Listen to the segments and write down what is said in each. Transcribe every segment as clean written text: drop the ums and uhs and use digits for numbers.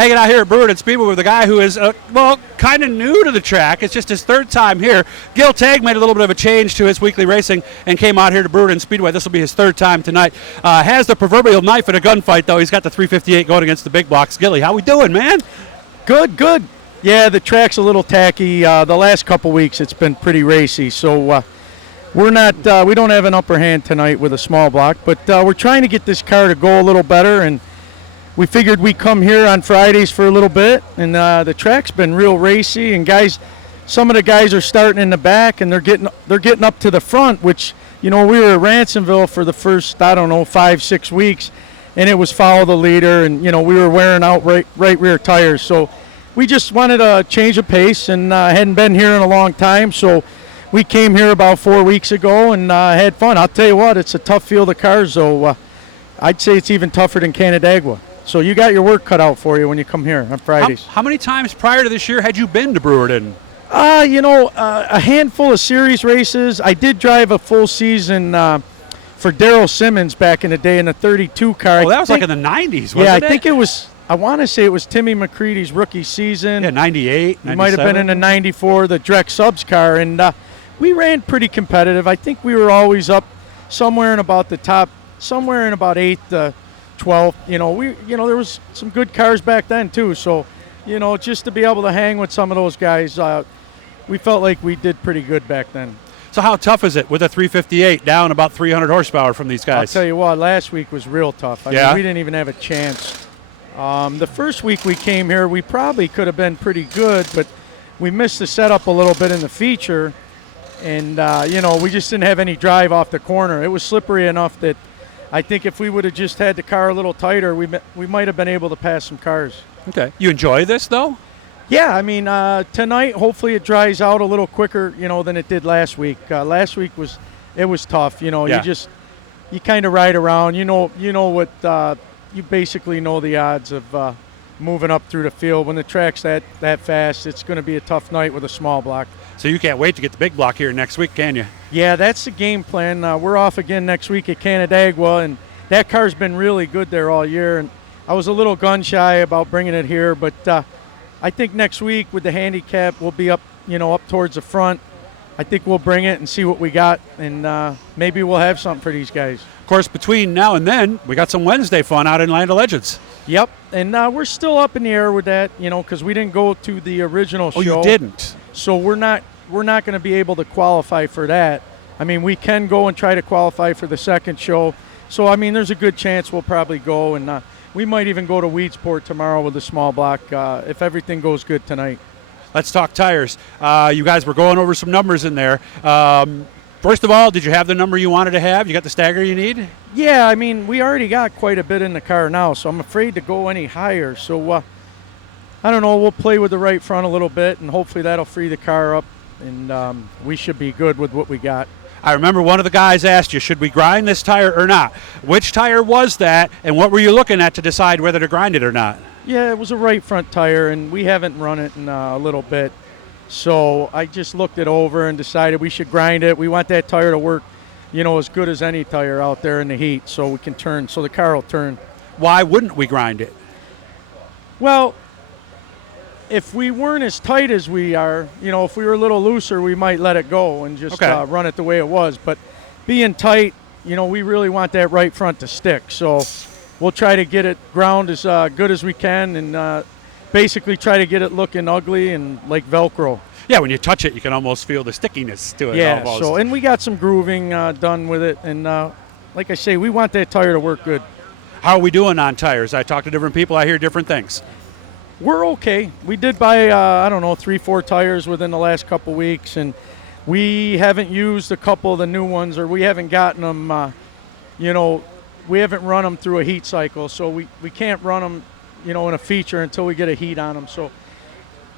Hanging out here at Brewerton Speedway with a guy who is, kind of new to the track. It's just his third time here. Gil Tegg made a little bit of a change to his weekly racing and came out here to Brewerton Speedway. This will be his third time tonight. Has the proverbial knife in a gunfight, though. He's got the 358 going against the big blocks. Gilly, how we doing, man? Good. Yeah, the track's a little tacky. The last couple weeks it's been pretty racy, so we don't have an upper hand tonight with a small block, but we're trying to get this car to go a little better, and we figured we'd come here on Fridays for a little bit, and the track's been real racy, and some of the guys are starting in the back, and they're getting up to the front, which, we were at Ransomville for the first, 5-6 weeks, and it was follow the leader, and, we were wearing out right rear tires, so we just wanted a change of pace, and hadn't been here in a long time, so we came here about 4 weeks ago and had fun. I'll tell you what, it's a tough field of cars, though. I'd say it's even tougher than Canandaigua. So you got your work cut out for you when you come here on Fridays. How many times prior to this year had you been to Brewerton? A handful of series races. I did drive a full season for Darrell Simmons back in the day in a 32 car. Oh, that was like in the 90s, wasn't it? Yeah, I think it was. I want to say it was Timmy McCready's rookie season. Yeah, 98, He might have been in a 94, the Drek Subs car, and we ran pretty competitive. I think we were always up somewhere in about the top, somewhere in about 8th to 12th. There was some good cars back then too. So, just to be able to hang with some of those guys, we felt like we did pretty good back then. So how tough is it with a 358 down about 300 horsepower from these guys? I'll tell you what, last week was real tough. I mean, we didn't even have a chance. The first week we came here, we probably could have been pretty good, but we missed the setup a little bit in the feature, and we just didn't have any drive off the corner. It was slippery enough that I think if we would have just had the car a little tighter, we might have been able to pass some cars. Okay. You enjoy this, though? Yeah, I mean, tonight, hopefully it dries out a little quicker, than it did last week. Last week was tough. You kind of ride around. You basically know the odds of moving up through the field. When the track's that fast, it's going to be a tough night with a small block. So you can't wait to get the big block here next week, can you? Yeah, that's the game plan. We're off again next week at Canandaigua, and that car's been really good there all year. And I was a little gun-shy about bringing it here, but I think next week with the handicap, we'll be up towards the front. I think we'll bring it and see what we got, and maybe we'll have something for these guys. Of course, between now and then, we got some Wednesday fun out in Land of Legends. Yep, and we're still up in the air with that, because we didn't go to the original show. Oh, you didn't? So we're not going to be able to qualify for that. I mean, we can go and try to qualify for the second show. So, I mean, there's a good chance we'll probably go, and we might even go to Weedsport tomorrow with a small block if everything goes good tonight. Let's talk tires. You guys were going over some numbers in there. First of all, did you have the number you wanted to have? You got the stagger you need? Yeah, I mean, we already got quite a bit in the car now, so I'm afraid to go any higher. So, I don't know, we'll play with the right front a little bit, and hopefully that'll free the car up, and we should be good with what we got. I remember one of the guys asked you, should we grind this tire or not? Which tire was that, and what were you looking at to decide whether to grind it or not? Yeah, it was a right front tire, and we haven't run it in a little bit. So I just looked it over and decided we should grind it. We want that tire to work, as good as any tire out there in the heat, so we can turn, so the car will turn. Why wouldn't we grind it? Well, if we weren't as tight as we are, if we were a little looser, we might let it go and just run it the way it was. But being tight, we really want that right front to stick. So we'll try to get it ground as good as we can, and basically try to get it looking ugly and like Velcro. Yeah, when you touch it, you can almost feel the stickiness to it. Yeah, almost. and we got some grooving done with it, and like I say, we want that tire to work good. How are we doing on tires? I talk to different people. I hear different things. We're okay. We did buy, 3-4 tires within the last couple weeks, and we haven't used a couple of the new ones, or we haven't gotten them, we haven't run them through a heat cycle, so we can't run them, in a feature until we get a heat on them. So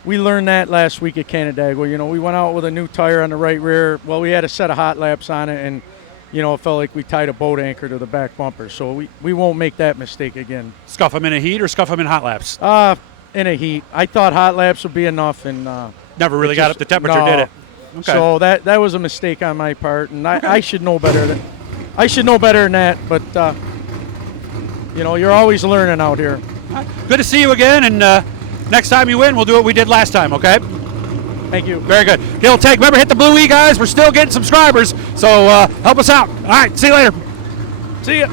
we learned that last week at Canandaigua. We went out with a new tire on the right rear. Well, we had a set of hot laps on it, and, it felt like we tied a boat anchor to the back bumper. So we won't make that mistake again. Scuff them in a heat or scuff them in hot laps? In a heat. I thought hot laps would be enough, and never really got up to temperature, did it? Okay. So that was a mistake on my part, and I should know better than that. But you're always learning out here. Good to see you again, and next time you win, we'll do what we did last time, okay? Thank you. Very good. Gil Tegg, remember, hit the blue E, guys. We're still getting subscribers, so help us out. All right, see you later. See ya.